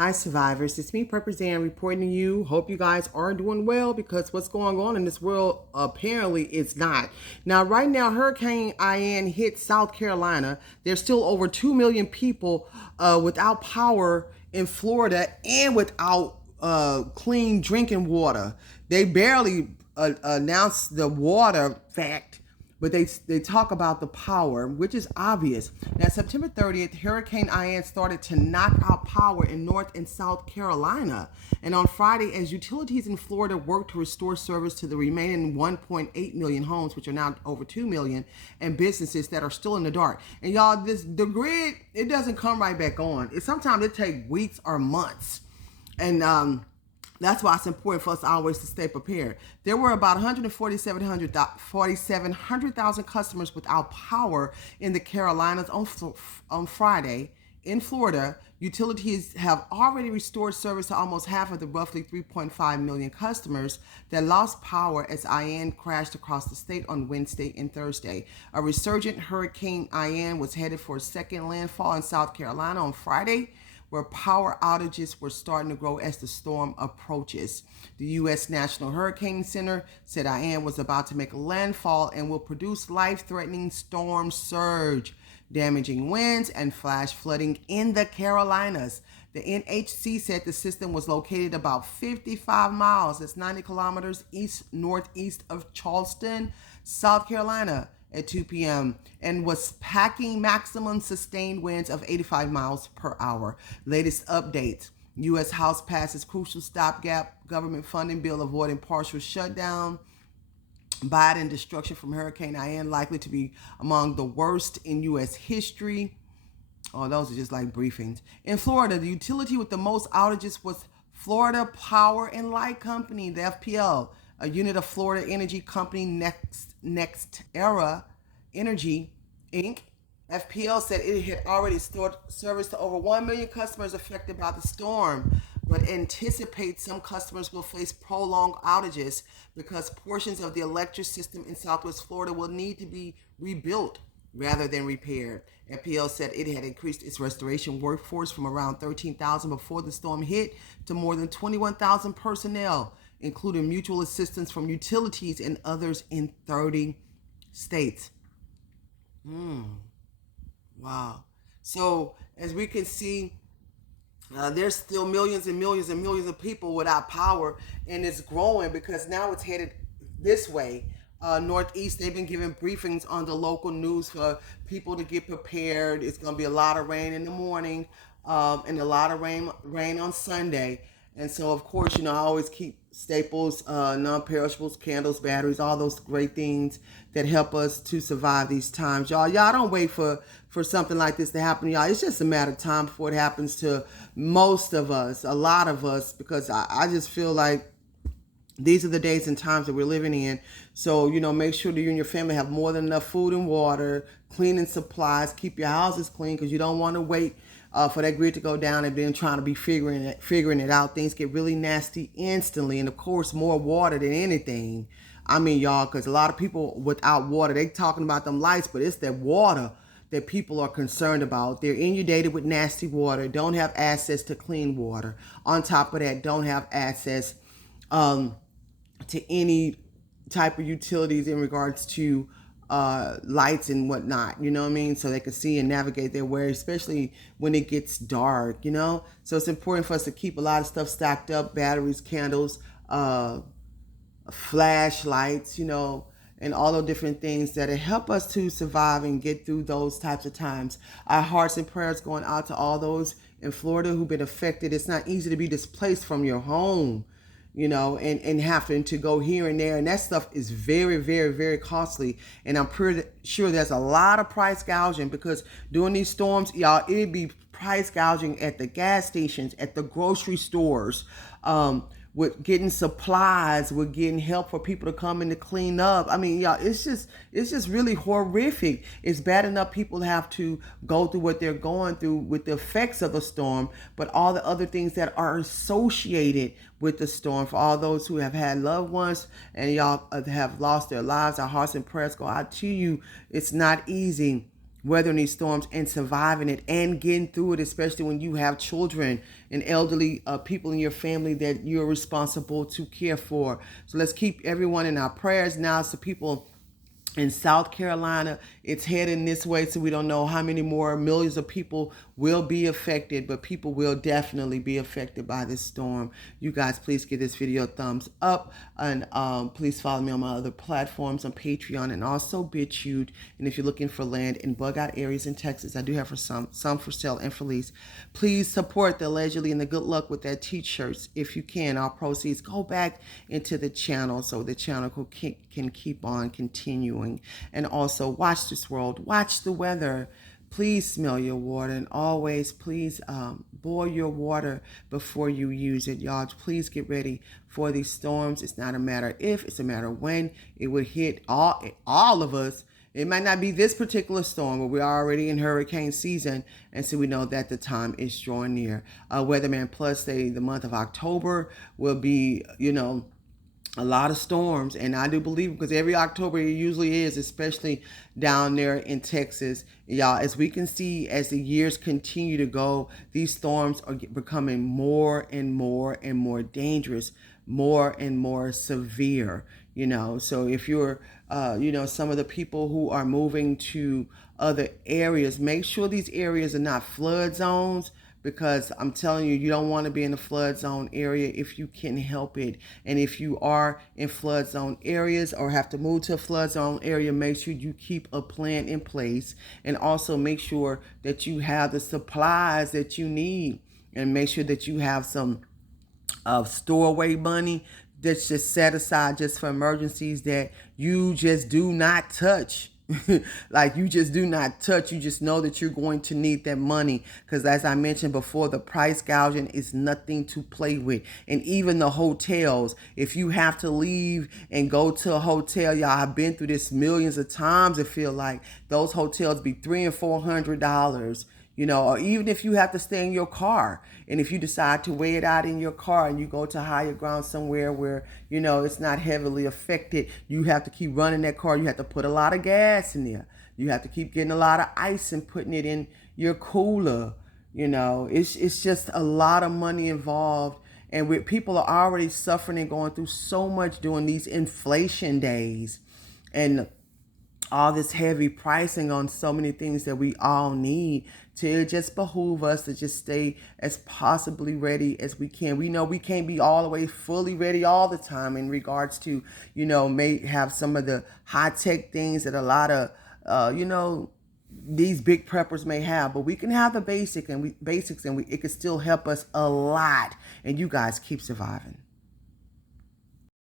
Hi survivors, it's me Purpose Ann reporting to you. Hope you guys are doing well because what's going on in this world apparently is not. Now right now Hurricane Ian hit South Carolina. There's still over 2 million people without power in Florida and without clean drinking water. They barely announced the water fact, but they talk about the power, which is obvious. Now, September 30th, Hurricane Ian started to knock out power in North and South Carolina. And on Friday, as utilities in Florida worked to restore service to the remaining 1.8 million homes, which are now over 2 million, and businesses that are still in the dark. And y'all, the grid, it doesn't come right back on. Sometimes it takes weeks or months. And that's why it's important for us always to stay prepared. There were about 4,700,000 customers without power in the Carolinas on Friday. In Florida, utilities have already restored service to almost half of the roughly 3.5 million customers that lost power as Ian crashed across the state on Wednesday and Thursday. A resurgent Hurricane Ian was headed for a second landfall in South Carolina on Friday, where power outages were starting to grow as the storm approaches. The U.S. National Hurricane Center said Ian was about to make a landfall and will produce life-threatening storm surge, damaging winds, and flash flooding in the Carolinas. The NHC said the system was located about 55 miles, that's 90 kilometers northeast of Charleston, South Carolina, at 2 p.m. and was packing maximum sustained winds of 85 miles per hour. Latest updates. U.S. House passes crucial stopgap government funding bill avoiding partial shutdown. Biden destruction from Hurricane Ian likely to be among the worst in U.S. history. Oh, those are just like briefings. In Florida, the utility with the most outages was Florida Power and Light Company, the FPL, a unit of Florida energy company Next Era Energy, Inc. FPL said it had already stored service to over 1 million customers affected by the storm, but anticipates some customers will face prolonged outages because portions of the electric system in Southwest Florida will need to be rebuilt rather than repaired. FPL said it had increased its restoration workforce from around 13,000 before the storm hit to more than 21,000 personnel, including mutual assistance from utilities and others in 30 states. Wow. So as we can see, there's still millions and millions and millions of people without power, and it's growing because now it's headed this way. Northeast, they've been giving briefings on the local news for people to get prepared. It's going to be a lot of rain in the morning, and a lot of rain on Sunday. And so, of course, I always keep staples, non-perishables, candles, batteries, all those great things that help us to survive these times. Y'all don't wait for something like this to happen, y'all. It's just a matter of time before it happens to most of us, a lot of us, because I just feel like these are the days and times that we're living in. So, make sure that you and your family have more than enough food and water, cleaning supplies, keep your houses clean because you don't want to wait for that grid to go down and then trying to be figuring it out. Things get really nasty instantly. And of course, more water than anything. I mean, y'all, because a lot of people without water, they talking about them lights, but it's that water that people are concerned about. They're inundated with nasty water, don't have access to clean water. On top of that, don't have access to any type of utilities in regards to lights and whatnot, you know what I mean? So they can see and navigate their way, especially when it gets dark, So it's important for us to keep a lot of stuff stacked up, batteries, candles, flashlights, and all the different things that help us to survive and get through those types of times. Our hearts and prayers going out to all those in Florida who've been affected. It's not easy to be displaced from your home, and having to go here and there. And that stuff is very, very, very costly. And I'm pretty sure there's a lot of price gouging because during these storms, y'all, it'd be price gouging at the gas stations, at the grocery stores, with getting supplies, with getting help for people to come in to clean up. I mean, y'all, it's just really horrific. It's bad enough people have to go through what they're going through with the effects of the storm, but all the other things that are associated with the storm. For all those who have had loved ones and y'all have lost their lives, our hearts and prayers go out to you. It's not easy. weathering these storms and surviving it and getting through it, especially when you have children and elderly people in your family that you're responsible to care for. So let's keep everyone in our prayers now. So people in South Carolina, it's heading this way, so we don't know how many more millions of people will be affected, but people will definitely be affected by this storm. You guys, please give this video a thumbs up, and please follow me on my other platforms on Patreon and also BitChute. And if you're looking for land in bug-out areas in Texas, I do have for some for sale and for lease. Please support the Allegedly and the Good Luck with That t-shirts if you can. All proceeds go back into the channel so the channel can keep on continuing. And also watch this world, watch the weather. Please smell your water, and always please boil your water before you use it. Y'all, please get ready for these storms. It's not a matter if, it's a matter when it would hit all of us. It might not be this particular storm, but we're already in hurricane season, and so we know that the time is drawing near. Weatherman Plus say the month of October will be, a lot of storms, and I do believe, because every October it usually is, especially down there in Texas. Y'all, as we can see, as the years continue to go, these storms are becoming more and more and more dangerous, more and more severe. So if you're some of the people who are moving to other areas, make sure these areas are not flood zones, because I'm telling you, you don't want to be in a flood zone area if you can help it. And if you are in flood zone areas or have to move to a flood zone area, make sure you keep a plan in place, and also make sure that you have the supplies that you need, and make sure that you have some storeway money that's just set aside just for emergencies that you just do not touch. Like, you just do not touch. You just know that you're going to need that money, because as I mentioned before, the price gouging is nothing to play with. And even the hotels, if you have to leave and go to a hotel, y'all, I've been through this millions of times. I feel like those hotels be $300 and $400. Or even if you have to stay in your car, and if you decide to weigh it out in your car and you go to higher ground somewhere where, it's not heavily affected, you have to keep running that car. You have to put a lot of gas in there. You have to keep getting a lot of ice and putting it in your cooler. It's just a lot of money involved. And people are already suffering and going through so much during these inflation days. And all this heavy pricing on so many things that we all need, to just behoove us to just stay as possibly ready as we can. We know we can't be all the way fully ready all the time in regards to, may have some of the high tech things that a lot of, these big preppers may have, but we can have the basics, and it can still help us a lot. And you guys keep surviving.